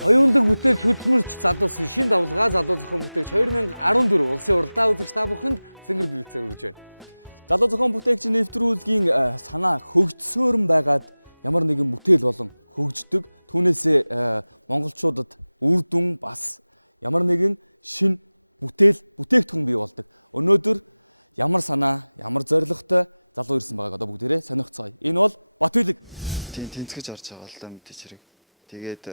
Оюундаг бүтээлд хөдөлмөрч задуулсан шин давлгаа залуу зохион бүтээгч 2014 улсын уралдаа үзэгч та бүхэнд зингэр дэлгэцээр үргэж байна. Залуу зохион бүтээгч нэвтрүүлгийн санаа хөгжсөөрн байгаад ямар нэгэн бүтээл болон хөгждөг. Түүнээсээ монголчуудад үр дүн бас ямар нэгэн шин бүтээгдэхүүн бий болдог. Өнөөдөр ямар санаа, ямар зорилготой залуу ирсэн байгааг одоо бүгдээрээ сонирхцгаая. Энэ бол Батбэлэг. Тэнцгэж орж байгаа л да мэдээж хэрэг. Тэгээд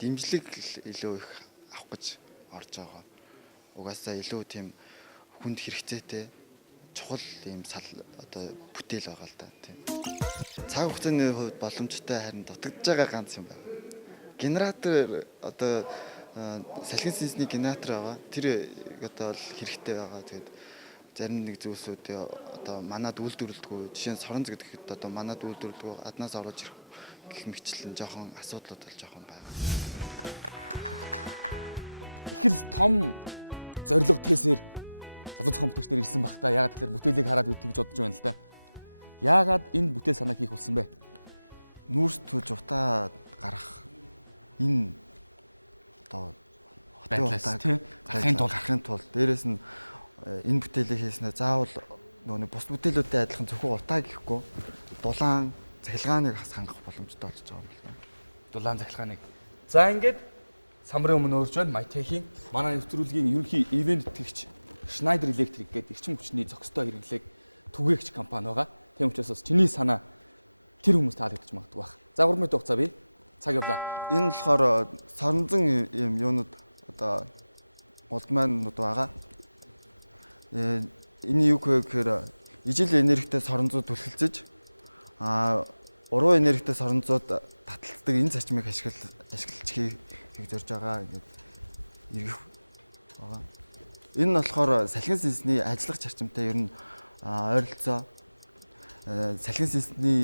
дэмжлэг илүү их авах гэж орж байгаа. Угаасаа илүү тийм хүнд хэрэгцээтэй чухал ийм одоо бүтээл байгаа л да. Тийм. Цаг хугацааны хувьд боломжтой харин дутагдж байгаа ганц юм байна. Генератор одоо салхин сэнсний генератор байгаа. Тэр одоо хэрэгтэй байгаа. Тэгээд зарим нэг зүйлсүүд одоо манад үйлдвэрлэдэггүй. Жишээ нь соронз гэдэгт одоо манад үйлдвэрлэдэггүй аднаас оруулж ирэх гэх мэтчлэн жоохон асуудлууд бол жоохон байна. Их л том зориг тесээр залуу зохион бүтээгчдэр ирсэн баг та. Яагаад тэгэхээр бүтээлийг хараад бид тэгж бодож байна л да. Яагаад энэ бүтээл санааг хийх болсон бэ? Нүүрс төлж утаа гарах энэ одоо гарахын тулд дээрэс нь энэ бүтээлийг хийснээр заавал нөгөө бус бүтээлүүдтэй адилхан зөвхөн утаа гэхгүй дулаан захилгааныг хангах боломжтой болж байгаа юм байна. Дулаан захилгааныг. За ингээд самрын өмнө өөрж байна. Mytech-ийн манай нэвтрүүлгийн ерөнхий ивент тэгч Schneider Electric гэдэг эрчим хүчний зохистой хэрэглээг түгээгч компани байгаа. Тийм учраас бас чиний санаа тэр хүмүүс таалагдж магадгүй байна. За гурван минут хугацаа бий. Цаг явлаа. Энэ болохоор соронзон юм юунууд одоо улдмаанууд байгаа. Энэ юу гэхээр ижил энергитэй соронзууд түлхэлцэж уруу энергитэй соронзууд таталцдаг энэ зарчмыг ашиглаж хийх зорж байгаа ингээд иргэх байгаа. Энэ нь болохоор салхин сэнсний ажиллах зарчимтай ер нь ойролцоо салхин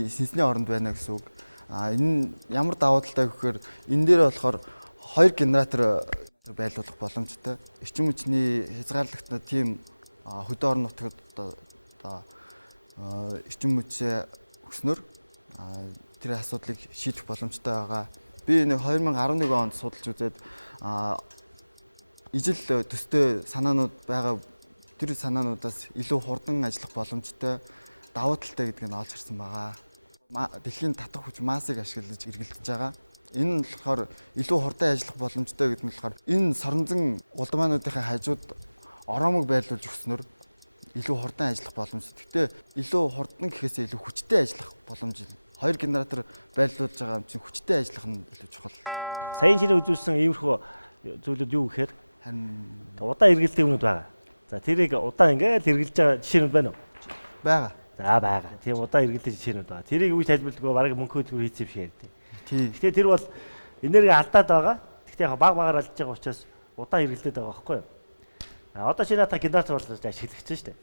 сэнсний оронд байна гэсэн үг. Энэ ямар давуу талтай гэхээр энэ дээр болохоор 2 генератор байлуулах боломжтой. Эрчим хүчний хязгаарлагтай тийм хөдөө орон нутгад одоо эрчим хүчээ өгснөөр тэр асуудлыг шийдэх боломжтой байгаа. Би нэг 2011 онд судалж үзээд ижил төстэй санаанууд байгаа. Тэр санаануудаас илүү хурдан ажиллах боломжтой давуу талтай гэдгийг нь олж харсан байгаа. Дэлхийн татах хүч массыг ашиглаж эргэлдэж байгаа. Энэ нь болохоор илүү хурдан ажиллах боломжтой гэдэг нь болохоор энэ соронзон улдмаануудын хажууд ороомог байрлуулж өгснөөр илүү хурдан ажиллах боломжтой. Гэхдээ илүү хурдан гэхээсээ илүү хүчтэй ажиллах боломж. 2 генератор байрлуулж байгаа юм чинь хүчтэй ажиллах нь илүү чухал. Саяын шинэ үзүүлсэн иймэрхүү зүйлүүд юу гэхээр удаан эргэлтийн юмнууд байгаа. За тэрийг удаан ингээл эргэлж байгаа жишээнүүд байна уу? Байгаа. За байгаа. Тийм удаан эргэлтийн жишээнүүд байгаа. Тэрийг үе тайлбарлахгүй бараг мөнгө хөдөлгөөр хийц юм шиг ярьдیں۔ Тийм. Гэхдээ тэр бол энерги алдаад байгаа. Гэхдээ яг багаар алдаж байгаа учраас удаан эргэлдээд байгаа байхгүй юу? Одоо чи наата генератор болгож ашиглагч шүү дээ.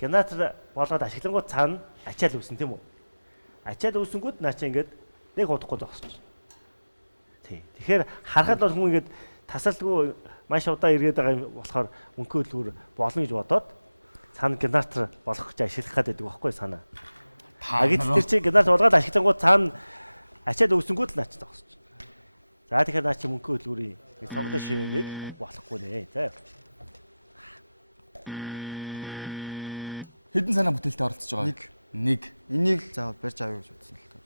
Генератор болгоод ашиглангууд цаана ачаал үүснэ тийм үү? Ачаал үүсэнгүүд наа чи ингээд нэг удахгүй зогсож. Тий. Тэгэхээр харахад бол хүн ингээд тасалгүй маш удаан эргээд байгаа юм болохоор мөнгө хөдөлгөөр болно гэж бодоод цаана генератор болгох гэж ашиглах гэдэг байхгүй санаа. Гэтэл тэр чинь генератор болгоод ашиглангууд цаана ачаал үүсэнгүүд л наа чи зогсож. За тэгэхээр наа чи мөнгө хөдөлгөөрийн цонглон шинэнийг болохгүй нэ. За. Хэдэн санаа бүтээлтэй оролцож байгаа? Нэг. Энийг л заавал барьж авъя гэж бодсон л тоо.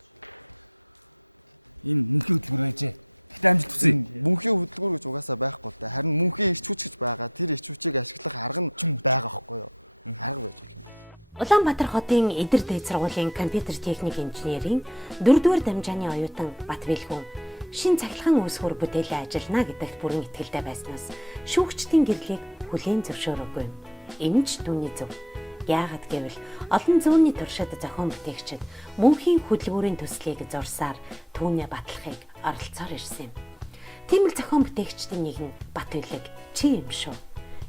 Энэ мөнхийн хөдөлгөөр байжээ. Гэхдээ амжилт хүсье. Мөнхийн хөдөлгөөр гэж угаасаа байхгүй л да. Харин мөнхийн ирч хүч гэж байгаа. Тэр ирч хүчийг ашиглах арга нь байгаа байхгүй юу? Арга байж болно. Улаанбаатар хотын Эдэр дээд сургуулийн компьютер техник инженерийн 4-р дамжааны оюутан Батбэлгүн шин цахилгаан үүсгэр бүтээлээ ажиллана гэдэгт бүрэн итгэлтэй байснаас шүүгчдийн гэрлийг хүлээн зөвшөөрөөгүй. Эмч түүний зөв. Яагаад гэвэл олон зууны туршид зохион бүтээгчид мөнхийн хөдөлгөөрийн төслийг зурсаар түүнээ батлахыг оролцоор ирсэн юм. Тийм л зохион бүтээгчдийн нэгэн Батбэлэг чи юм шүү.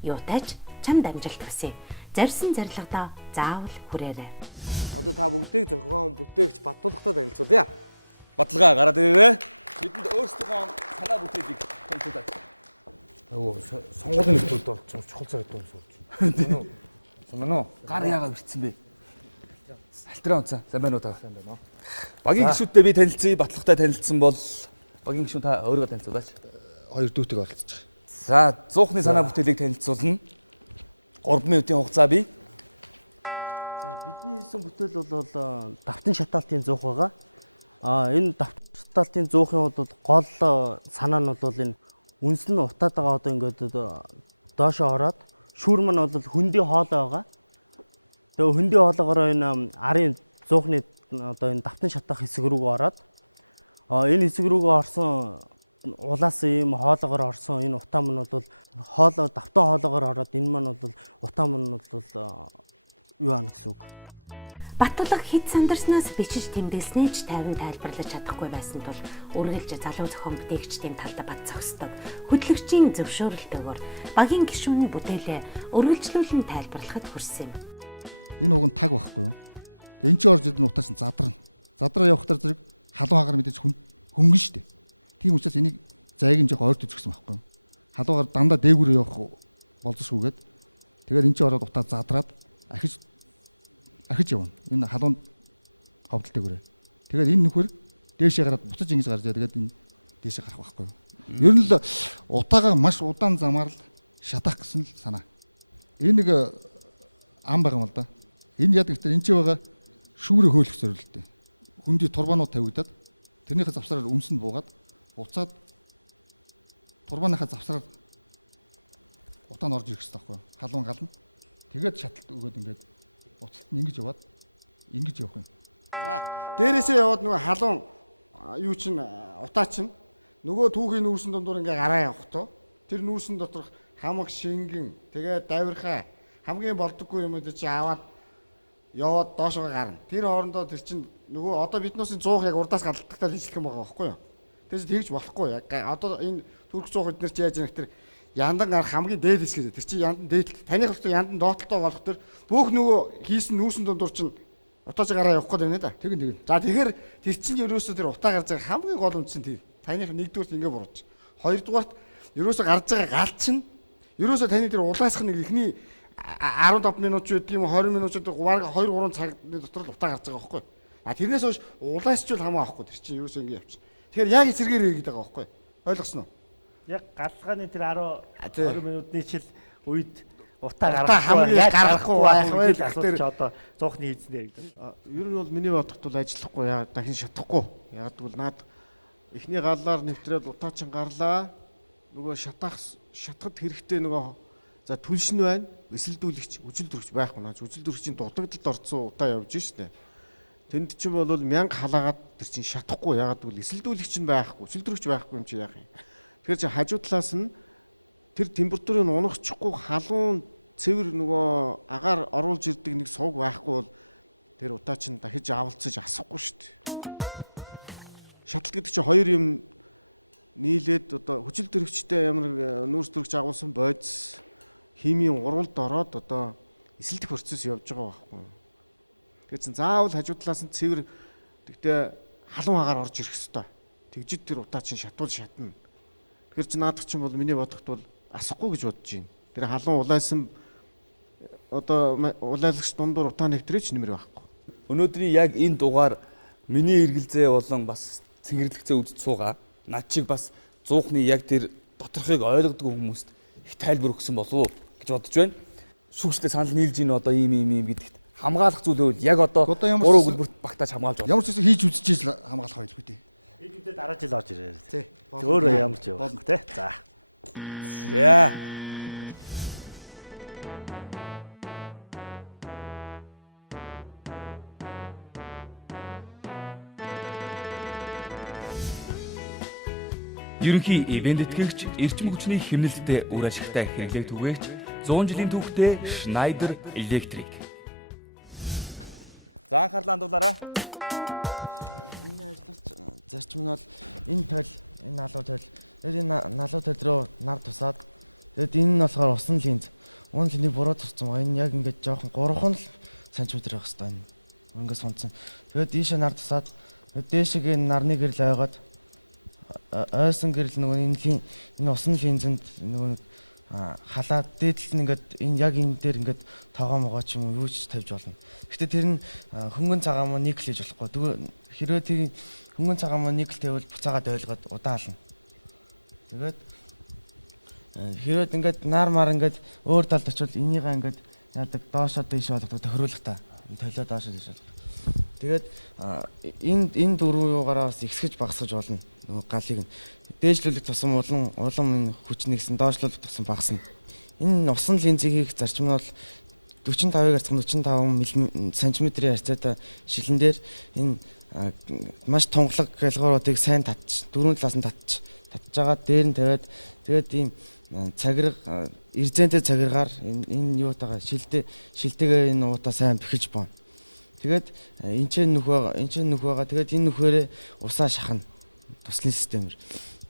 Юутайч чамд амжилт хүсье. Зарсан зарилгадаа заавал хүрээрэй. Одоо та бүгдийг зохион бүтээгч Батбэлэгтэй танилцуулъя. Баталгаа гараад ирээрэй. Бидэнд өөрсдийнхөө санаа бүтээлийг танилцуулаач. Өө сонгуулийн нэвтрүүлд бол чухал цаг юм сурч. Сумано. Гар яагаад ирсэн бэ? Алтраа унцаа. Сайн байна уу та? Сайн байна уу. Багийн гишүүдтэй би танилцъя, батлагтай танилцсан бол Багийн гишүүн та өөрийгөө танилцуулаач. Хоёр дүүтэйг оролцож байгаа. За 100-ны санаа бүтээлийг танилцуулна. 3 минутын хугацаа бий. За бидний хийсэн бүтээл бол давтан шатаалтын зуух байгаа. Энэ давтан шатаалтын зуухын бол гол санаа нь бол энэ үнс нь утаад байгаа одоо ингээд доошоо ороод шүүр маань бол хөндий хоолой байгаа. Тэгээ хөндий хоолоогоор энэ арын зуухны одоо энэ давтан шатаах хэсэг рүүгээ ороод энэ хэсэг рүүгээ орсон улаас ийм хоолоогоор орсон энэ утаа маань бол хоолой давтан хоолоогоор ороод энэ маань бол утаа маань бол юу аана гэсэн үг. Баттулга хэд сандарснаас бичиж тэмдэглэснээ ч тайван тайлбарлаж чадахгүй байсан тул үргэлж залуу зохион бүтээгчдийн талд бат зогсдог. Хөтлөгчийн зөвшөөрөлтөөр багийн гишүүн бүтээлээ үргэлжлүүлэн тайлбарлахад хүрсэн юм. Энэ уг нь таг байхгүй юу? Тэгээ эн чинь орж ирсэн утаа чинь задарна. Задраа явахтар зэрэг халуун хагаар мэдээж хөнгөн штэ. Тийм учраас энийг зайг нь жоохон ойрт үзчихсэн байхгүй юу? Халуугаар дандаа дээгүүрээ явах болзошгүйгээд тэгээд эн чинь ороод утаа задраад ахиж явна. Энэ халуун ховдол дээгүүрээ. Тэгээд энэ нөхөр дээшээ гараад буцаж ингэж гарч яа. Тэгээд энэ дээшээ гарах байхгүй юу? Ер нь л утаагаа маш удаан замаар л шатах гэсэн л санаа. Энэ нэг ам байгаа юм л да. Энэ яг гэхдээ энэ ч байгаа шүүрээ хөөлөх зорилттой. Хүндий турбаанууд тавигдаад тэрнийхээ завсраар өмсөнд буугаад буцаад турбааныхаа завсраар утаа нь орж ирэх хэрэгтэй байхгүй юу? Халуун гална. Тэгээд шаталт өгөөд ингээд буцалт нь ингэж яваад ингэж явах юм. За дээрээсээ яваад нөгөө халуун юу чин утаа чин нөгөө түүхийн нүүрсэн дундуур ингээ гараа явах то тэр нүүрсэн доторх хамаг шингэн тэгээд давирхаа хамгийн болдоггүй юмуд чи аваад яваад доошоо гарна. Тэр хоорондоо тэр чин нөгөө одоо биднээсийн 100 яг урдаас гадалтагтаа хийх юм байгаа байхгүй юу? Тэгээс тэгж болохгүй. Яг одоо энэ түрк 100 эднэр чи яаж нэг тэр яндан гарах хамгийн дээд хэсгээ. Тэр чи яндан дээдэлт таних хөстө яндан доотлолтоо болох тэр бүх нөгөө хийсэн нүүрсэн дундуур чин утаач гараа явах гэдэг юм да. Тэгин. За тэгэхээр тэр чин ерөөсөө тэр утаа гарч байгаа хамгийн гол үн чинь тэр. Таних нэгдүгürt ингэ бурууч. Хоёрдугаарт ерөөсөө гарч байгаа гал чин ерөөсөө таны тэр улаасх нэг ихний 15 минут ч гэдэг юм 20 минут ч гэдэг 2 3 цагны дотор л утаа гарч байгаа байхгүй. Тэрнээс хойш улаасч л хамаа авахгүй тэр чинь ерөөсөө ингэ явчих. Тэгэхээр яг эсэргээр ирээд байгаа байхгүй. Ойлгосноо? Яг галгааны тэр 10 20 минутны чил үед утаа хамгийн гарахгүй байх вэ гэхээр одоо 100-ны хийцнээ гэдэг. Ер нь бол миний бодоход бол ажиллахгүй яа дахин шатахгүй. Яг тэгвэл наад эхний галлаар нэвтрээд утаа чин гарлаа. Нөгөө шатахад хэрэгтэй нөгөө за түлшин байна. Эсэлдүүлэгч, үжилдүрэгч байхгүй наа. Үжилдүрэгчийн дутагдалд орцсон утаа явж штэ. Тэнд чинь бол 1000 халаагаад тэр чинь шатахгүй. Ягаад гэвэл эсэлдүүлэгч нь байхгүй, үжилдүрэгч байхгүй юм чи яах юм. Тэгэхээр чи хажуу талаас нь тэр температурыг унагчихгүй халуун цэвэр нөгөө агаар оруулж ирдэг нэг сувг байхгүй бол тэр утаа чинь дахиж авалцаж асахгүй штэ. Шаталт гэдэг чинь хоёр юм нийлээд одоо хүчилдүрэгчтэй ямар нүүрс дүрэгч агуулсан бодис химийн уралд ороод одоо эсэлдэх процесс явж байгаа байхгүй. Тэгэхээр чин заавал хажуу талаас нь цэвэр тэгтээ халуун хагаар орж ирэх ёстой. Тэгжид тэр утаа чин шатуул шатна. Тэгэхээр чин наадах чинь бол миний бодоход бол асахгүй гэж бодож байна. Тэр халуун улайсан одоо улайлагч дундуур утаа нэвтрээч нэмэр байхгүй. Өнөөдрийн яг энэ дугаар миний эргэлзээ болон бас цэнгэрлэгцээ үзэж суугаа. Над чиг бас 100-ны яг тэр доторхыг ойлгодог хүмүүст их тайлбар өгсөн болов уу гэж бодож байна. Шүүгчдээ санал нийлж ийн одоо ийм гэдэгт хамгаалах зүйл яг одоо 3 өгүүлбэрт багтааж хамгаалж байна. Ямар ч зүйл хийж үзчихэж хамгаалах байлгүй дээ. Бид үдээ дараа жил орж ирээ. Тий. Өөрөө ямар ч явах тий. За. Яа. Ерөнхий ивент тэтгэгч эрчим хүчний хэмнэлттэй үр ашигтай хэрэглээг түгээгч 100 жилийн түүхтэй Schneider Electric. За анхаарлаа хандуулаарай. Миний ажиллагч зарчим нь бол энэ тойл, энэ налуу тойл. Тэгээд энэ налуу тойл руу нар тусаад тэгээд энэ нь болохоор усан линз. Уун линзийг буруу туссан. Энэ яг ингээд жоохон 3 см байх хэвээр байна. Ингээд сунцсан. Тэгээд ийшээ нар тусаад дээшээ нарны гэрэл ойгоод ойсон гэрэл нөгөө энэ усан линзэнд нөгөө халаад дээдлэл нь ингээд энэ яг энэ дээр ингээд тоогоо могоо ч юм уу юу ч тавьж болно. Гэхдээ тэр нь хөнгөн цагаан муу никл хийж болохгүй. Хэрвээ тийм хөнгөн цагаан маань нэг л тэгвэл буцаагаад ойлгоод удаална. Тэгээд хэрвээ ингээд нар мар ингээд өөр талд очивол энийгээ ингээд яадаг доошоо дэш болгодог тохируулах та. Толио доошоо дэш болгодог. Тэгээд энэ дөрвөн юугаараа бас ихсгэж багасгаж болно. Нөгөө галыг нь дээшлүүлэх тусам улам хүч нэгсэн доошлуулах тусам багасна. Энэ усан линзийг хийх зарчим нь бол 45-ыг харьцах 45 см-ийн харьцаатай шилэн дээр энэ маш тунгалаг ялгууруудыг сайн татж, дөрвөн талаас нь татж байгаа дээр нь тавиад тэгээд ийм цагираг эрзэнтэй цагиргаар энэ юутайгаа шилтэйгээ энэ уутаа сайн бэхэж боно. Тэгээд энэ ч нүх байгаа. Тэгээд энэ нүхээрээ усаа шахна. Туслын системээр.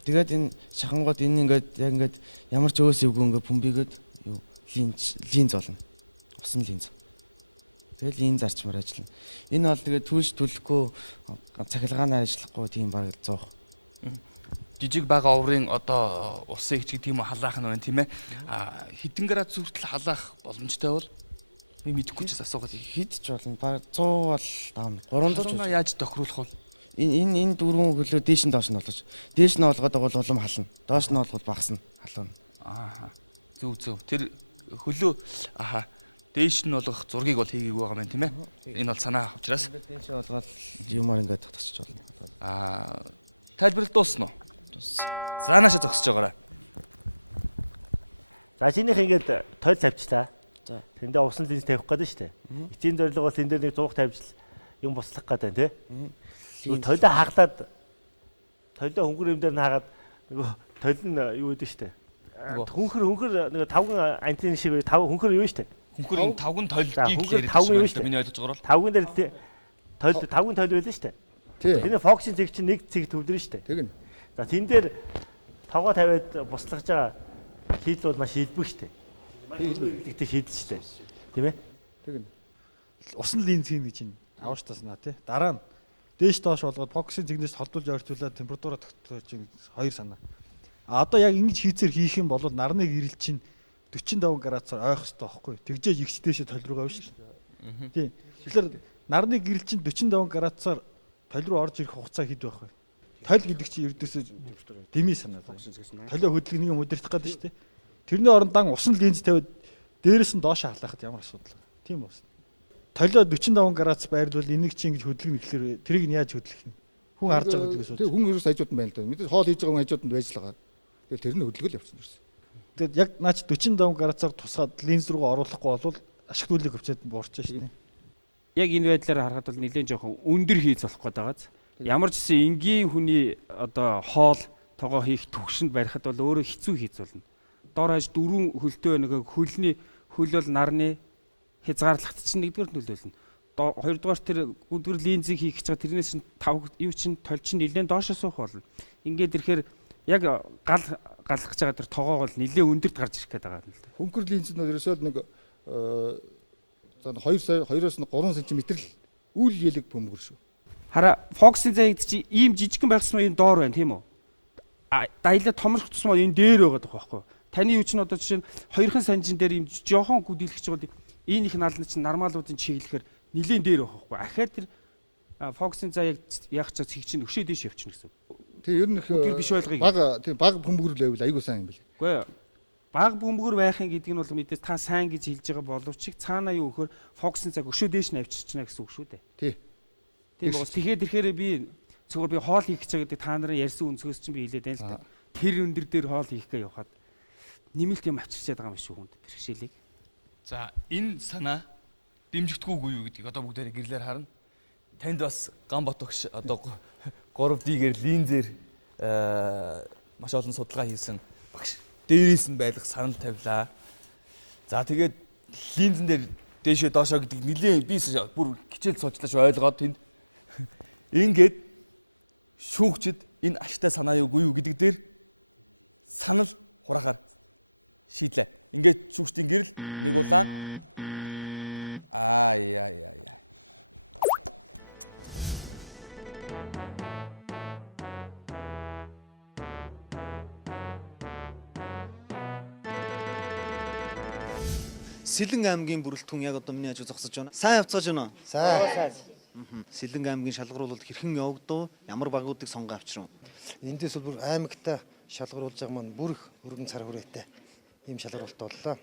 Тэгээд энэ шахангууд энэ ингээд яг ингээд ямар ч өөс өвгөө ингээд бөмбөгээд юу линз болно. Усан линз. Тэгэл энэ зарчмаар ажиллана. Энэ бол тэгээд түлш төлөхгүй цахилгаанаар ажиллахгүй тийм баг 100. Жижиг бага оврын одоо усын хичиг тийм халаах нь байна тийм ээ. Хэдэн градус хүртэл халаах боломжтой бол би мэдэхгүй ч асуугаад хэд ч болно. Баг 100 бол давна. 300 яаж тохируулах вэ? Энэ дөрвөн хөлөө дээш нь доош нь болгож. Дээш нь болгоод байгаа бол улам хална. Доош нь болгоод багасна. Халуун. Зөв. Тэр хөлөө дээш нь болгох зургийг бол хийгээгүй байгаа юм тийм ээ. Энэ бол санаа авчраас. Дээш болгоод юмар ингээд татчих болно. Тайлбарлал дуусна уу? За нааша зогсож байгаарай. За чинийх ингээд тойл тавьчлаа. За тэндээ усан линз тавих гэдэг нь шүү дээ. Эцсийн зорилго бол энэ дээр нэг 100 тавьж юм буслах гэдэг нь тий. Тойлоо хаглаад тойлоо хөнгөр юм дээр наагаад нөгөө тойл нь юу гэдэг шүү дээ. Хөнгөр нөгөө тавган антин шиг хөнгөр юу шүү дээ. Хөнгөр энэ тавган тойлгийг хэлээд тавган юу шүү дээ. Миний ойлгож байгаа бол тавган дээр тавган тойл байлаа шүү дээ. Тэний фокусын цэг чинь нэг цэг төвлөрнө шүү дээ. Тэгнь. За тэн дээр тавгаа тавиад буслахж байгаа шийдэл бол маш шийдвэр шүү дээ. Тэгтээ шийдэл шүү дээ. Тийм ээ? Тэгнь. Усан линз хийн гэж аваад таснаа тий. Дараа нь дээш доош болгоод фокусын цэгнээс холдуулж ойртуулаад температураа тогтоож хоёр санаа. Одоо яг ингэж хийцээр хийх юм бол нарны гэрэл чинь 45 градусаар ойх хэрэгтэй байхгүй. Тэгжээж ихч дээшээ толь руу гавь шүү дээ. Тий. Тэгэхээр нарны гэрэл чинь 45 градусаар толь руу орж ирэх хугацаа хэд байх вэ? Толь гэдэг чинь ердөөсөө дэмий санаа. Толио хөдлөг нэг юм удирдах гэдэг шүү дээ. Тэрний оронд дан усан линз тавиад дээрээс нь доош халаахад ямар асуудал вэ? Тийм байна. Толио 45 градус байрлуул энийг чинь ингэж хөдлөх нэхлээр тэрийг нь яаж хөдлөх юм? Хүн харж байгаа гэдгээс үү? Хүн ерөөс хажууд нь байна л да. Мэдээ хоол хийж байгаа хүн хажууд нь байж л байгаа. Тэгэл тэр нь хөдөлгөл явчихсан ерөөс. Тэгээд яг наач 45 градусаар тусгаад линз рүү оруулахгүй бол ашиглуулыг өвчөөд буурч шүү дээ. Яг энэ байдлаар харахад бол нэлээд жоохон өндөр хийж болох гээд байгааз. Ямар ч гэсэн энгийн хүний одоо хоол тогоо хийх төвшөнд барихад бол өөрөө хэцүү хийж болно. Дор хаяж дөрвөн хөлтэй нэг хөл бол нарны хязгаарлалт чинь нэгдүгээр нөлөөлнө. Хоёрдугаар тэр гүдгэр линзийг хийх гэж байгаа тэрнээс нь юу чинь толь чинь нэлээд доошоо суух болно. Ингээд ирэхээр яг галах гэж байгаа тэр тогоо бол нэлээд өндөрт гарч ирэх гээд байгаа юм л да. Хөнгөр линз нь ерөөсөө нэг 2-оос 3 см л үл ялэг бөмбөр шүү. Хараа фокусын зайд чи ийм жижигхэн байхсан юм доор байна тийм үү? Дайлаа томрох тусмаа энэ дээр байгаа байхгүй юу? Таны юу ч н одоо жишээ нь хоёрхан санжин дээр ийм жоохон гүдэлгэж байгаа энэ их наалны чинь нормалуудын чиглэхээр нилээн дээр байхгүй юу? Ахаад тэр фокусын зай яг ч цэг чинь өшөө дэш явчихна гэсэн. Тэгээ ер нь тэр биш ойлгоё. баг бөмбөр л байвал айгуу сайн юм бэл. Үгүй ээ. Баг бөмбөр байхын гэдэг нь бол мэдээ та сайн гэж хэлж байгаа боловч цаанаа юу гэхээр фокусын цаг өшөө дэш нь авчирчна гэсэн үг шүү дээ. Тий. Тийм бол тэгэхээр би зөвхөн би хоол хийх гэж байгаа гэдэг та нарын ярьсан өнцгөөс чинь би хэлээд байна л да. Тэр өндөр дээр хоол хийх гээ явахад нэмэлт юм авчирчаад байгаа юм шүү хүнд бэрхшээлийг. За энэ санаа дэмжигдэхгүйгүй юу гэдгийг одоо бүгдээрээ гэрлээр харна. Танд бас Ганбат өгш одоо 3D-гээр линзээр маш олон судалгаа хийсэн багш дээрээс нь байлгах санал тавилаа. За тэгээд линзэн дээр дээшээ доошоо гэдэг нэлээд би бүр хичээл суучлаач ойлгоод тэнд ингээд шүүгчд энэ ашигтай санаа юугүй юу гэдэг дээр санал хураахаар шийдлээ. Ингээд шүүгчдийн гэрэл нэг улаан яа. Сэлэн аймгийн бүрэлдэхүүн яг одоо миний хажуу зогсож байна. Сайн явцгааж байна уу? Сайн. Сэлэнг аймгийн шалгаруулалт хэрхэн явагдав? Ямар багуудыг сонгон авчрав? Эндээс бүр аймагта шалгаруулж байгаа маань бүр их өргөн цар хүрээтэй ийм шалгаруулалт боллоо.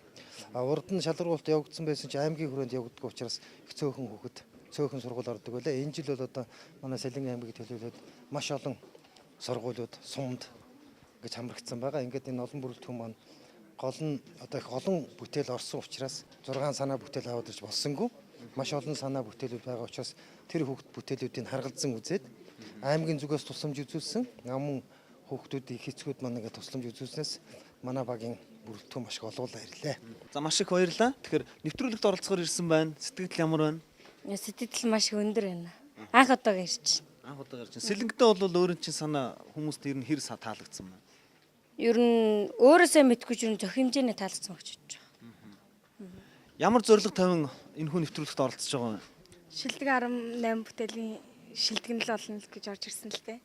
Урд нь шалгаруулалт явагдсан байсан чинь аймгийн хүрээнд явагддаг учраас их цөөхөн хүүхэд цөөхөн сургууль ордог байлаа. Энэ жил бол одоо манай Сэлэнг аймгийг төлөөлөөд маш олон сургуулиуд сумд гэж хамрагдсан байгаа. Ингээд энэ олон бүрэлдэхүүн маань гол нь одоо их олон бүтээл орсон учраас 6 санаа бүтээл аваад ирж болсонгүй. Маш олон санаа бүтээлүүд байгаа учраас тэр хүүхд бүтээлүүдийг харгалзан үзээд аймгийн зүгээс тусламж үзүүлсэн. Намун хүүхдүүдийн хэцгүүд маань ингээд тусламж үзүүлснээс манай багийн бүрэлдэхүүн маш их олуулаа ирлээ. За маш их баярлалаа. Тэгэхээр нэвтрүүлэгт оролцохоор ирсэн байна. Сэтгэл ямар байна? Сэтгэл маш их өндөр байна. Анх удаага ирж байна. Анх удаага ирж байна. Сэлэнгтэй бол өөрийн чинь санаа хүмүүст ер нь хэр таалагдсан байна? Ер нь өөрөөсөө мэдгүй ч ер нь зөх хэмжээний таалагдсан гэж бодож байгаа. Ямар зорилго тавин энэ хүн нэвтрүүлэгт оролцож байгаа вэ? Шилдэг 18 бүтээлийн шилдэгнэл олно гэж орж ирсэн л дээ.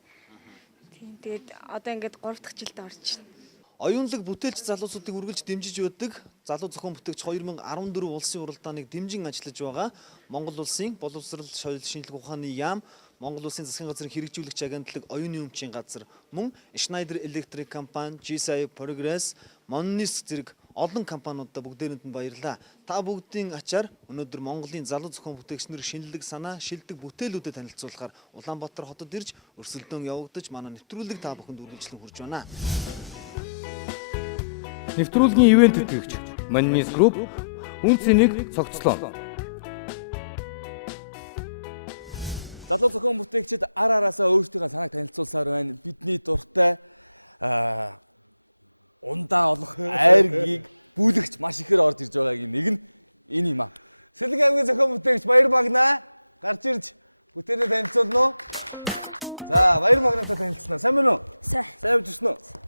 Тийм. Тэгээд одоо ингээд 3 дахь жилдээ орж байна. Оюунлаг бүтээлч залуусуудыг үргэлж дэмжиж байдаг залуу зохион бүтээгч 2014 улсын уралдааныг дэмжин ажиллаж байгаа Монгол улсын боловсрал соёл шинжилгээ ухааны яам, Монгол улсын засгийн газрын хэрэгжүүлэгч агентлаг оюуны өмчийн газар мөн Schneider Electric компани, GSI Progress, Monnis зэрэг олон компаниудаа бүгдээрэнд нь баярлалаа. Та бүгдийн ачаар өнөөдөр Монголын залуу зохион бүтээгчнэр шинэлэг санаа, шилдэг бүтээлүүдэд танилцуулахаар Улаанбаатар хотод ирж өрсөлдөөн явагдаж манай нэвтрүүлэг та бүхэнд үргэлжлэн хүрж байна. Нэвтрүүлгийн ивент тэтгэгч Monnis Group үн цэнийг цогцлоо. Залуу зохион бүтээгчид араасаа өөрсдийнхөө санааг танилцуулсаар байна. Бидний дуртай ундаа олох айргийг бүлэгч маш ихээр орж ирж байгаагийн нэг нь энэ юм аа. Сэлэнг аймгийн зохион бүтээгч Баяр Магна гарч ирж бүтээлээ танилцуулна уу? За, Баяр Магнатай танилцсанаа. Сайн байна уу? Сайн. Сайн явж ирсэн үү?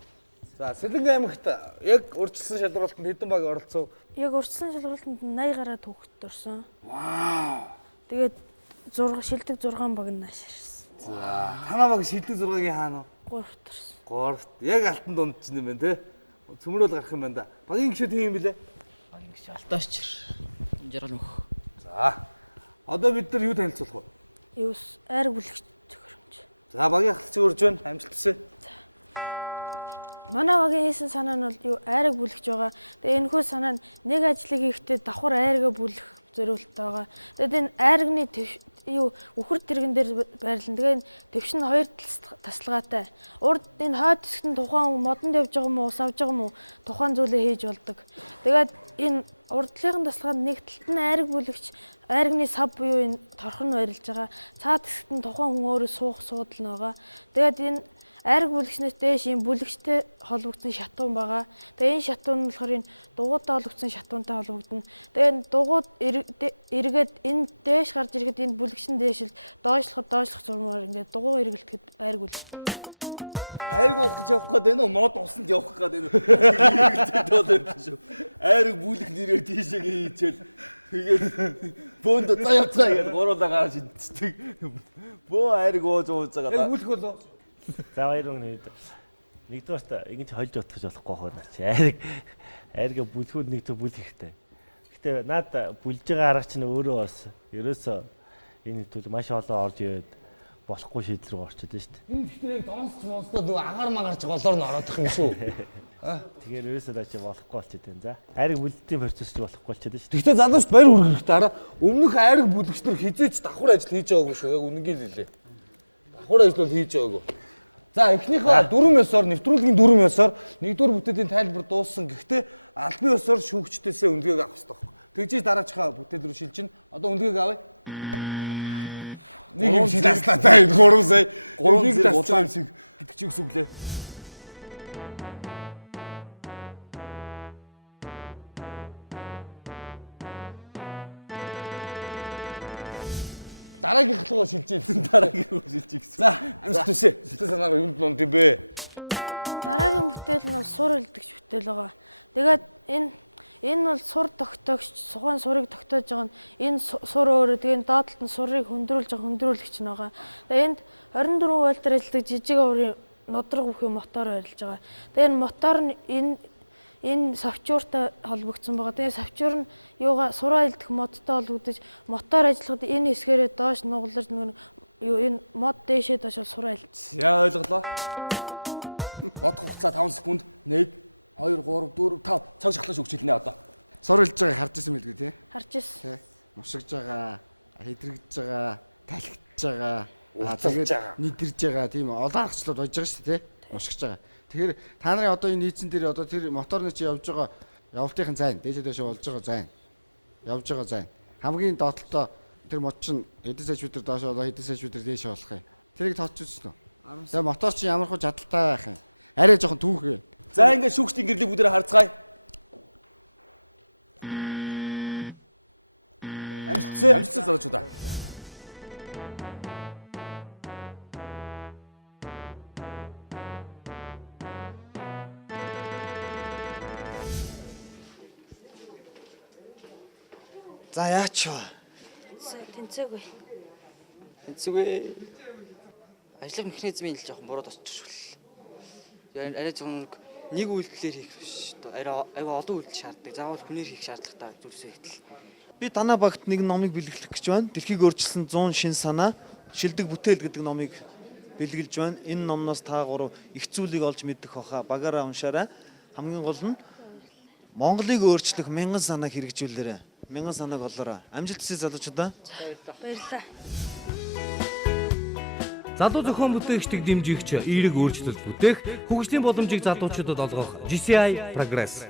За, Сэлэнг аймагт яг урьдчилсан шалралтанд хэдэн баг оролцов? Яг урьдчилсан шалралтанд 80 гаруй хүүхэд орсон. Вау. Тэгээд шилдэг 6 баг нь нааширсан. За, танаа баг шилдэг 6-гийн хаана вэ? 3 орсон. 3-т. Яг алтан дунд ч юм байна те. Цөмрөөл гарах юм байна да. Багийн гişүүд тийм юм билээ. Багийн гişүүд Алтаачир. Жаргал мөх. За. Одоо бид нар юу танилцуулах вэ? Юус айраг бүлэгч төхөөрөмж. За, багийн ахлагч өрж байна. Амжилт хүсье. Манай багийн хийсэн санаа нь бол юу айраг бүлэгч байгаа. Тэгээ энэ хүү санаа нь нэг ажлыг хийхдээ давхар айрага бүлэх зориулттай байгаа. Тэгээд энэ айрагны юу үхэр тэрэгэн дээр байрлана. Тэгээ энэ төвш нь 2 тасалгаатай. Урд энэ хойд хэсэгт нь тухайн модонд явж байгаа юм уу, ус авж байгаа юм уу, тухайн зүйлээ хийж болдог. Тэгээд энэ урдлынхын тасалгаанд нэг талд нь айраг бүлэгч айрагны сав буюу энэ торхон байрлаж байгаа. Цаад хэсэгт нь тухайн хүн өөрөө суух суудал нь байгаа. Тэгээд энэ айраг бүлэгчнээс дээш ийм бүлэгчтэй холбогдсон шатуун байгаа. Тэгээ энэ шатуун нь болохоор энэ дугуйтай холбогдсон шатуунтай холбогдно. Тэгээ энэ дугуйд эргээд энэ дээш гарч ирэхэд энэ бүлэгчин дээшил доошлох зурмаар ингээд дугуй эргэлдэхэд айраг бүлэгч. Айраг уух гэж явах гээд байна уу? Мод усанд явах гээд байна уу? Эргэлдэхэд бол юм шүү. Айраг бүлэг нэрээр тийшээгээ хийчихэл тэгээд бөөнд за явцгаа гэдэг гуруулаагаа шидчихдэг. Бөө айраг ууж байгаа. Яг бүлэх болоо. За баяр мөн нэгдүгээрт ингэж хольж утгах болохгүй байна чи. Айрга бүлхүүд нэгдүгээр бүл хэрэгтэй. Гэтэ наад бүлж байгаа арга чинь өөрөө бас ерөөсөө энэ зүйл маш олон орж ирээд болохгүй шийдэл рүү орчод байна шүү дээ. Энэ гэхдээ яг монстод нөгөө агаар магарч голоор нь ороодох юм шүү. Тэгэхээр ерөөсөө чи болохгүй болчиход байна. За айрга бүлдийн процесс чи болохгүй болчиход байна шүү. Гэхдээ залууч баяр хүргэх дараа өмнөх айраг бүлэгчдэр хизээч давхар ажил хийж байгаагүй шүү. Яг үнэнгийн л хэлээ. Давхар ажил бол хийж байгаагүй. За эхнийхээ 4 ёсоор нэвтрүүлгийн 4 ёсоор нэгдүгээр бүтээлийн тайлбар дууссан. Гэхдээ албан ёсоор шүүгчдээсээ үндэгийг авах хэрэгтэй байхгүй. Тэгжиж дараачихаа бүтээл рүү шилжин. Одоо үндэгийг авъя. Нэг юм шиг таслаа та 3 сая. 3 зэрэг улаан шиг гэдэг чи үс үглээ. Дараагийн хөлгөө шилжиж дараагийн хөлгөө шилжиж гэсэн. За, амжилт хүсье. Сэтгэл санаагаар юунд ном тийм бэ? Дараагийн бүтээл нь сур элдэгч бүтээл байгаа. Тэгээд энэ бол сур тогтоогч, сугаан сурыг тогтоож байгаа нь энэ сур өөрөө тэгээд доотлолт нь сурыг хөндрүүлж байгаа хөндрүүлэгч нь байгаа. Тэгээд энд 24 вольтоор ажилладаг жижиг оврын нодрог бүхий мотор байрлаж байгаа. Тэгээд энэ мотор нь энэ софтвертай холбогдсон байгаа. Тэгээ софтвер нь юугаа сураа илдэх модтой холбогдож мотоор ажиллахад энэ хэсгээрээ доош нугалж нэг юу энэ мод дээшээ доош сураа илд. За ойлголоо. Бодох хугацаа 5 секунд. 1 2 3 4 5 цаг шахлаж өгч хэлнэ одоо. Сор илж байгааг харж ирсэн билгүй тий? Харж ирсэн. Мушигж байгаа, хэдрэгдэж байгаа, талхитж байгаа, тэгээд нийтэрж байгаа тийм олон аргачлалууд болж байгаа шүү дээ тий? Мушигж байгаа. Тэгэхээр та нарын одоо энэ нийцэн дээр одоо тэр моторны чи явж байгаа явалтын зайн, дээшээ дээшээ болж байгаа зайн. Явж байгаа зайн. Хамгийн доотлолтоо тэр мод чинь хэдэн сантиметр доош болоо хэдэн сантиметр дээш болох юм. Тэрийг тооцож үзсэн үү? Тэгээ мотор чинь ямар хөө чадaltaй байх юм. Арай жоохон түүх юм. За ингээд шүүгчдийн гэрлийг бүгдээр харцгаая. Амжилтсан залуучуудаа. За яач вэ? Тэнцээгүй. Тэнцвэ. Ажлын механизмын л жоохон буруу тосчих шүүл. Арай зөвхөн нэг үйлдэлээр хийх биш. Арай олон үйлдэл шаарддаг. Заавал хүнээр хийх шаардлагатай зүйлсээ хийтэл. Би Дана багт нэг номыг бэлгэлэх гэж байна. Дэлхийг өөрчилсөн 100 шин санаа, шилдэг бүтээл гэдэг номыг бэлгэлж байна. Энэ номноос та гурав их зүйлийг олж мэдэх баха. Багаараа уншаарай. Хамгийн гол нь Монголыг өөрчлөх 1000 санааг хэрэгжүүлээрэй. 1000 санааг олоорой. Амжилт хүсье залуучуудаа. Баярлалаа. Залуу зохион бүтээгчдийг дэмжигч эерэг өөрчлөлт бүтээх, хөгжлийн боломжийг залуучуудад олгох GCI Progress.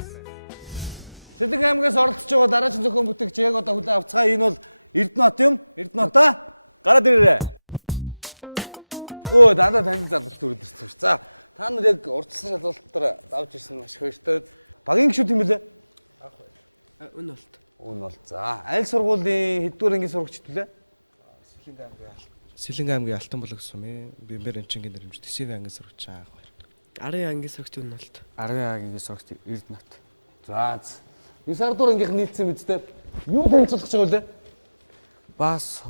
Шилдэг аймгаас оролцож байгаа дараагийн зохион бүтээгч яг одоо хүлээн авцгаа. Энэ бол Эрдэнэт юм. Эрдэнэта гараад ирээрэй. Өө дандаа таны залууч төрөд ирсэн шүү. За та нар яг урдсан шалгалтаар давж ирсэн маш баяртай. Багийн гişүүд юм билээ? Өн болт. Өн бол. За аль сургуулийн хэддүгээр ангийн сурагчд билээ? Сэлэнгэ аймгийн Алтан булаг сумын Бэмбэр энчингийн нэрмж Тэсив ангийн сурагч аах баяр. Арын ангийн сурагч өн болт. Арын ангийн сурагч Эрдэнэт. За. 9 дугаар ангийнх нийцсэн мэдтэй. Юу танилцуулах гэж байгаа вэ? Бас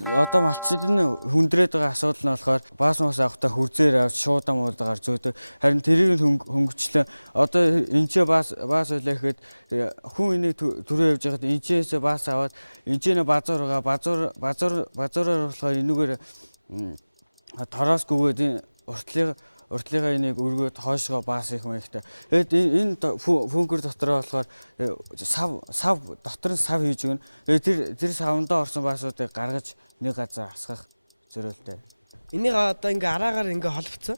одоо малчдын хүндрээд байгаа асуудал нь болохоор баас мас авахтаа хүрзээр авч шуудан муудагаар зөөдөг. Харин тэрийг хөнгөчлөө одоо энэ ч баас байлаа гэхэд хүн энийг түрээ явж байхад энэчээсээ баас аваад энэчээ базуугаа базуураар болохоор энүүгээр тороос гүгээд уртлыгаа энийг өргөөд хойшгоо баас их маягтай. Тэгэд энэ фүнкер дотроо болохоор сав дотор нь сав хийж өгнө. Тэр савндаа орсон баасуудыг гаргаж нэг газар асгах зориултай. энийг одоо ингээ араагаар ингээ холбоцсон.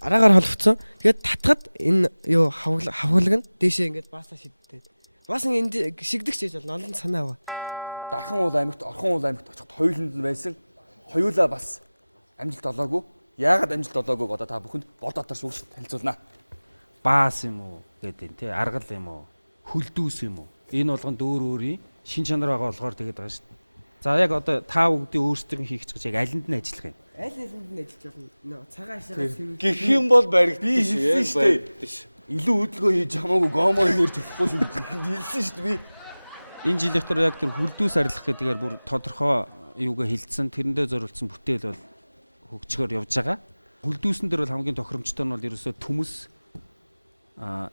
Араагаар холбоцсон. Тэгээд татхад энэ юу хавглаг нь дээшээ ингээд баасаа шиддэг. Бас энд шигдэгч гэж бол олон санаа аваа. Дархан уул аймагт, Орхон уул аймагт очиход хоёуланд нь байсан. Хоёулаа бас амжилт олоогүй. Яагаад амжилт олоогүйг одоо та бүхэнд бод дотор шүүгч танилцуулнаа. Баас юм уу гэдэг нь тий аргал юм уу хөлдүүс юм уу энэ болгонд өөр өөрийн шин чанар байгаа болохоор тэгээд байгаа шүү дээ. За яг одоо та бүгдийн өөрсдөө хийх гэж яг алинд нь ажиллах юм. Аль алинд нь ажиллаж болно. Цагаан ашигаа сэвэр. Гэх юм бол баригдчих шүү дээ. Илүү хөдөлгөөн хийж хамаагүй гомо инерж хэлэхгүй шүү гэж хэлсэн шүү дээ би. Энэ жилийн дотор яг тэр хөлдүүс арилгах гэдгээр бүр тодорхой юугаа хилцсэн тэрэндээ зориулсан бүтээл бол хөгжгөөр явж байгаа. Хөлдүүсэн дээр бол хамгийн тохиромжтой нь бол ерөөсөө төмөс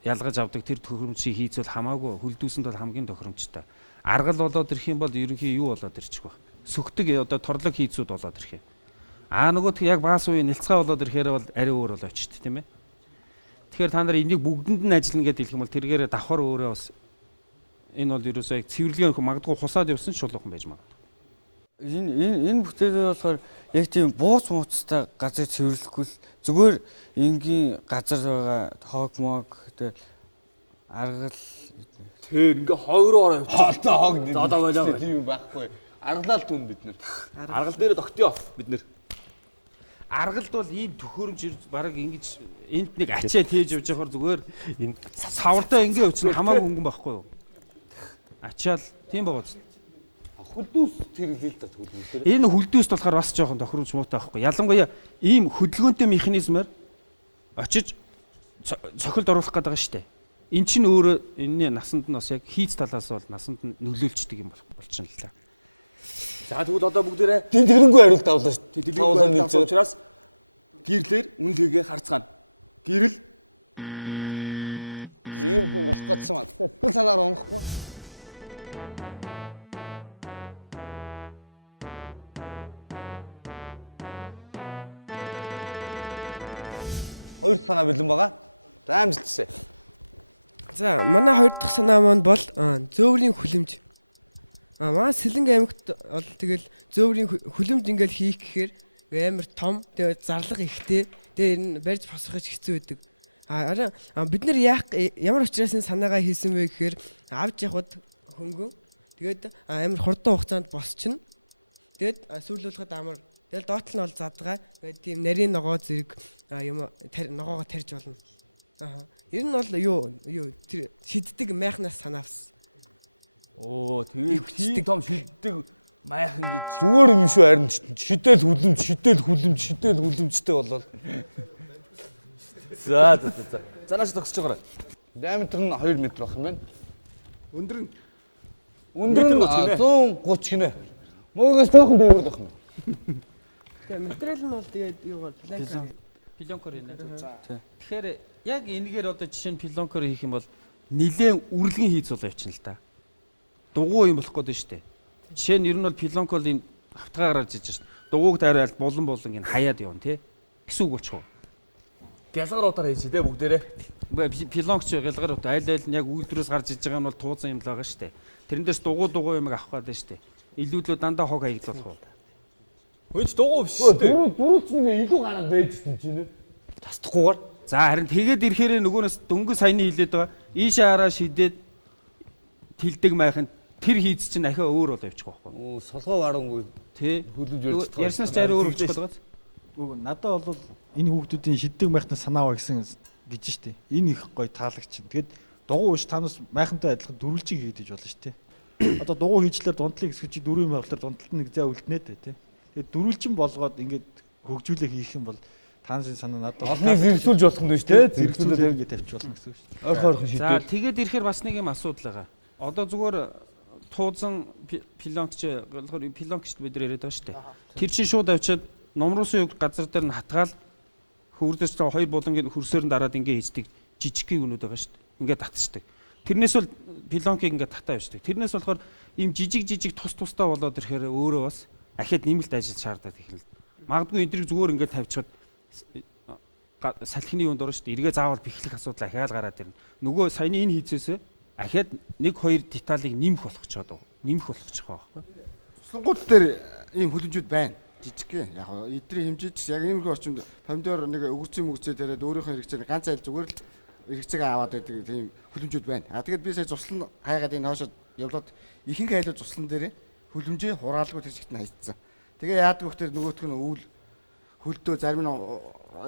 ялгаж авдаг тэр тохиромжийг хийцвэл хамаагүй хөлдүүсэнд бол хамгийн тохиромжтой. Аргал болоод ирэх юм бол ерөнхий юу болоод ирчих вэ? Сүхдэг одоо торлог хийцүүд болоод ирэх юм. Нөгөөх яг баас үеийн нэлцгаа болоод ирэхээр бол ари өөр бол очт тийм ээ. Тэгэхээр та нар энийг бүгдэнд нь ажиллана гэдэг хэлэх юм бол тэргээрээ давхар өөрөө бас энэ бол ерөөсөө яг цэвэрлэгээ магадгүй хусаад явсан шулуухан байж магадгүй. Энэ бүтээлээ болохоор яг тийм бууц мууцтай газар цэвэрлэхгүй л зүгээр энгийн газар байгаа хог мог гэдэг аргал тэр ингээ хойроо явчихсан хог одоо байлаа тийм байхгүй. Аргалал түн бид нэр. Аргал дээр тогтёо бид нэр. Аргалд бол ийм төхөөрөмж бараг ингэж энд нэг ачаа тээж явж байхаар зүгээр энэ савартаа ингээ өчнө хамаагүй хөнгөн байхгүй юу? Ачаал тийм байгаа ч. Хөлдүүс зэрэглэл та хөлдүүс. Энэ хөлдүүст болохоор бас жоохон тохиромж муутай байхгүй. Ялангуяа ийм хөдөлгөөнтэй механизмаар очиж цохилд оруулах гэдэг шүү дээ. Эн чинь өөрөө энэний насанд нь бас яг хийц талаас бол насанд нь нөлөөлчдөг юм болчихно л та. За тэгвэл одоо бүгдээрээ Тэгрэнгүй хариулт авлаа шүү. Тоглоом нэлээд учраас гэрлэр үнэлгээгээ харцгаана. Гэрэл Ийм хүн болох гэдсэн маа. Тэгэл санаар онохгүй. Хоёр санаа бэлэн байгаа. За амжилтсаа. За манай хоёр дахь санаа маань бол зөөврийн хүлэмж. Манай Сэлэнг аймагт бол тэгэл зөөврийн хүлэмж ингээл хийх гэхээр амар том тэгээд зарлага ихтэй. Тэгээд энэ барьж босгохж хэцүү байдаг. Бид нэр ямар учраас энэ санаагаа хийсэн бэ гэхээр авч явахад хөнгөн. Тэгээд амар хурдан хугацаанд босчихно. Тэгээд сүүлүүлэхэд амар тэгэл доотл нь бол задгаа. Тэгээд тийм нарийн ногоо зэрэг юм ногоогоо тарьж болно. Ер нь бол юу тэр шиддэг майхнаас санаавс. Оо тэгээд том шиддэг майхан гэж Зүгээр юм шүү харин шидэл хүлэмжтэй болол. За. Занаач төгсөж байгаарай. Диаметр нь 2 м байх юм байна. Өндөр нь 130 гинэ. Мөгөөс жоохон дээгүүр байх юм. Тэгээ материал нь бол тэгээд юу бол пилонкор юм. Тэгэхээр яг энэгээр одоо жишээ нь пилонкор хийх юм бол нилээн үрлэгэн хийц бол явчихна л та. Дугуй юм болох гэдэг нь шүү дээ. Жишээ нь ер нь бол пилонкол ийм автгаа гараад ижиж шин. Дугуйг таараад булан ингэ хаяад явна тий. Гэсэн үг болчих уу? гялгар утаар хийчих те бүгдээрээ. Пилонкч гялгар ут айл айл нь яг үйлдвэрээс гарч иж байгаа нь бол туузан юм л байгаа шүү дээ. Тэрэндээс дугуй юм авах гэдэг шүү дээ. Илүүлээ дандаа хог хаягдлах уу? Хөөж дугуй биш шүү дээ. Дөрөвч нэг илүү гараад байжсэн чинь. Тасдахгүйгээр. За харин тэгээд ирэхээр нөгөөнөөс дөнгөж саяны хилээд байгаа. Ийшээ хараа шидээд тэлдэг майхан тэр хийц чинь ахиа өөр бол явчих واخхой. Оо солгоо барангүй. Тэ. Хөлөвж ярьж ярьснаас ч арай өөр болчих байгаа. Үгүй надад бол энэ хүүхдүүдийн шиддэг майхнаас санаа ба гэсэн гэж штэ. Энэ их гоё таалагч. Тэгэд дугуй ууш танаас майхантай адилхан дөрвөлжиг хийдэж болно штэ. Одоо дугуй хийчлэр дундлыг хэсгэж дөрвийн байглаар дундалт нэг зай үлднэ тэ. Тэгээд дөрвөлжин болгоод ингээд хөгжүүлээ хийх юм бол таансын санаа надад олныг зэрэгсүүлж болох юм шүү дээ. Зэрэгсүүлээд ингээд тавьчих болно гэсэн үг шүү дээ. Ойрхон шиддэг. За тэгээд ирэхээр бас нэг юм асуудал байгаа. Одоо зүгээр туузан пилонкч бид нар яриад байгаа шүү дээ. Тэр чинь шууд авчиад номруулсан газар дээр нь хатгаал хөрдөөс хоёр булангийн хөрсөөр нь дараад ингээ хийдэг жижигхэн юмнууд байгаа шүү дээ. Ингээ татчихдаг. Тэрнээс бол пилонкийг ингээ татаа явчихдаг. Тэрнээс болохоор ийм жижиг тус тустай болоод ирэхээр өөрөө бас ахиад нэмэлт ажил шаардаад эхэлнэ. Магадгүй энэ зүгээр ингээ тавьчихад салхины юунд орно шүү дээ. Эргээ заавал бэхлэх асуудал ахиад гараад ирнэ. Нөгөө саяны энэ хийцээс ахиад 1-2 деталийг нэмэх болгочиход байгаа. Нэмэх болгочих байгаа байхгүй. Туслангууд дээр ийм хөлөмжүүд байна. Жижиг. Яг эдрийн хэмжээч яг иймэрхүү орчинд помидор нэг өгөрцөө дээрээ өөрийнхөө хэрэгцээний ганц айл зүгээр л хэрэгцээгээ аваад байдаг тийм хөлөмжүүд байна. Тэгээд би сая цуслан хайгаад энэ хоошоо явлаад ихэнх айлууд цуслан дээр хөлөмжөө хураалгүй тэр чигт нь хайцсан. Тэгээ яадаг вөхтөр нөгөөх нь өвөл хөлдөө зарим нь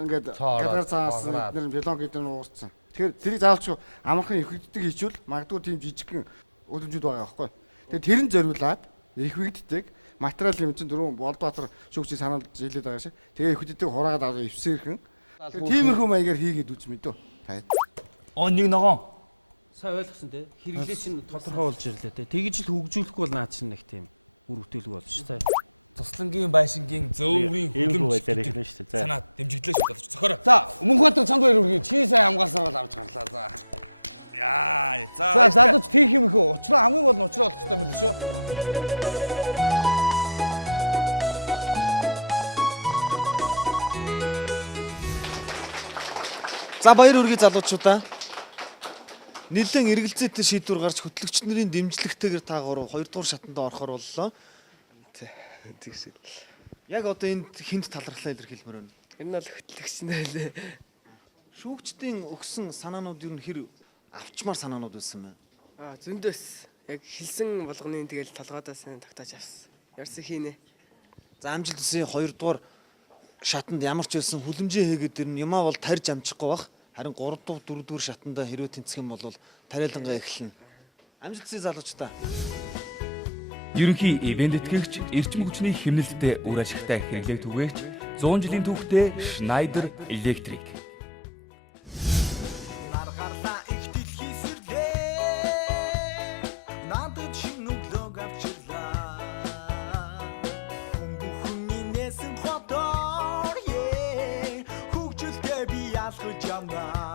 ингээд гадар цаас эдгээр пилонк гэдэг нь уусцсан. Тэгэхээр тэрийг заавалч амархан ихвэгддэг хийчихвэл магадгүй тийм жижигхэн хөлөмжүүд байгаа байхгүй. Тэгээ тэр нь зориулаад ихвэгддэг материал юм чинь дөрөв Болдбаатар шүүгчийн санаанд хэлээд байгаа шиг. Тэгээ ихвэгддэг хураагаад аваад өвсөөрхөн. Тиймэрхүү маягаар хийгээд үз мэдөө. Оо нэг ногоон. Сайн ойлгосон те. Хэрэглээ чинь тодорхой болж ирлээ те. Тэгж л хөгжүүлэхгүй бол наад чинь нэг тийм үр бүтээлгүй болж шүү дээ. Туслангийн байшингийн зөөврийн хөлөмж санаа дэмжигдлээ шүү дээ. Зохиороо. За, Мөнхбаатар чанд баяр үргээ чи сайн хамгаалсаар бол авч гарлаа. За. Яа, За, задууч тийх юм их учраа хамгийн гол нь учраа болох хэрэгтэй мэл шүү. За баяр үргээ залуучуудаа. Нэлээд эргэлзээтэй шийдвэр гарч хөтлөгч нарын дэмжлэгтэйгээр та гурав 2 дугаар шатанд орохоор боллоо. Тэгшээ. Яг одоо энд хинт талархлаа илэрхийлмээр байна. Энэ бол хөтлөгч нэлээ. Шүүгчдийн өгсөн санаанууд юу нэр авчмаар санаанууд байсан байна. Зөндөөс яг хэлсэн болгоны тэгэл толгойдоос тогтоож авсан. Ярсан хийнэ. За амжилт хүсье 2 дугаар шатанд ямар ч байсан хүлэмжээ хийгээд ирнэ. Юмаа бол тарьж амжихгүй бах. Харин 3 дугаар 4 дугаар шатанд хэрвээ тэнцэх юм бол тариалангаа эхэлнэ. Амжилт хүсье залуучдаа. Ерөнхий ивент тэтгэгч эрчим хүчний хэмнэлттэй үр ашигтай хэрэглээ түгээгч 100 жилийн түүхтэй Schneider Electric. алхаж явна